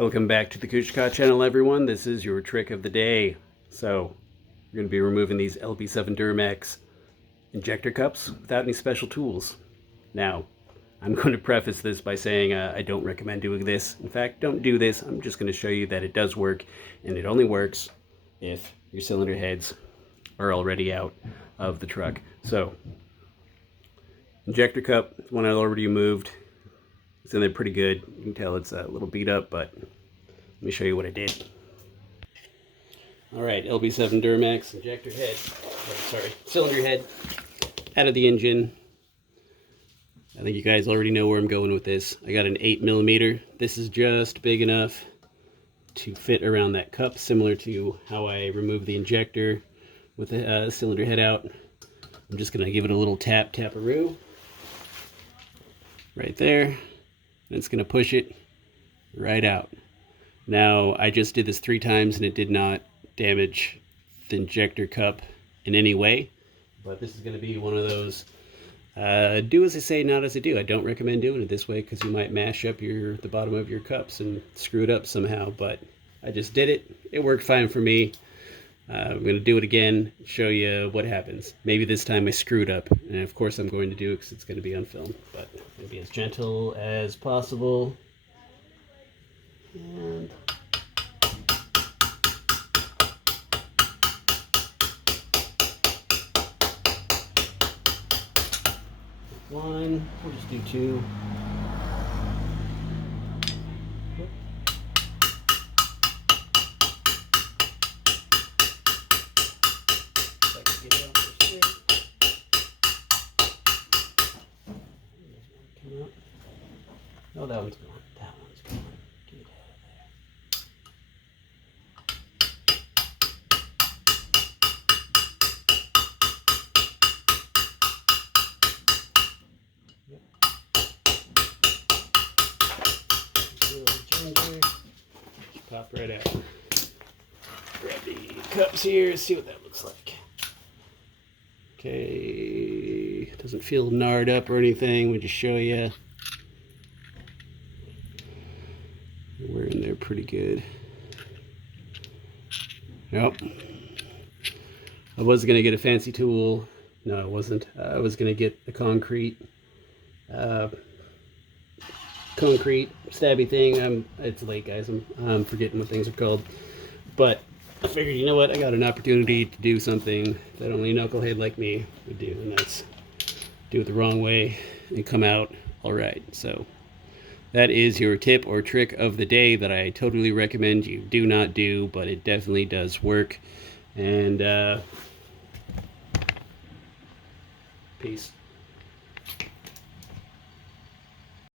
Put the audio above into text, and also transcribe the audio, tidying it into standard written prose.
Welcome back to the Kuchka channel, everyone. This is your trick of the day. So, we're going to be removing these LB7 Duramax injector cups without any special tools. Now, I'm going to preface this by saying I don't recommend doing this. In fact, don't do this. I'm just going to show you that it does work, and it only works if your cylinder heads are already out of the truck. So, injector cup, one I already removed. It's in there pretty good. You can tell it's a little beat up, but let me show you what I did. Alright, LB7 Duramax injector head, cylinder head out of the engine. I think you guys already know where I'm going with this. I got an 8mm. This is just big enough to fit around that cup, similar to how I removed the injector with the cylinder head out. I'm just going to give it a little tap-taparoo right there. And it's going to push it right out. Now, I just did this 3 times and it did not damage the injector cup in any way. But this is going to be one of those do as I say, not as I do. I don't recommend doing it this way because you might mash up the bottom of your cups and screw it up somehow. But I just did it. It worked fine for me. I'm going to do it again, show you what happens. Maybe this time I screwed up, and of course I'm going to do it because it's going to be on film. But I'm going to be as gentle as possible. And one, we'll just do 2. Oh, that one's gone. That one's gone. Get out of there. Just pop right out. Grab the cups here, see what that looks like. Okay, doesn't feel gnarred up or anything. We'll just show you. We're in there pretty good. Yep. I was going to get a fancy tool. No, I wasn't. I was going to get a concrete stabby thing. It's late, guys. I'm forgetting what things are called. But I figured, you know what? I got an opportunity to do something that only a knucklehead like me would do, and that's do it the wrong way and come out all right. So that is your tip or trick of the day that I totally recommend you do not do, but it definitely does work. And peace.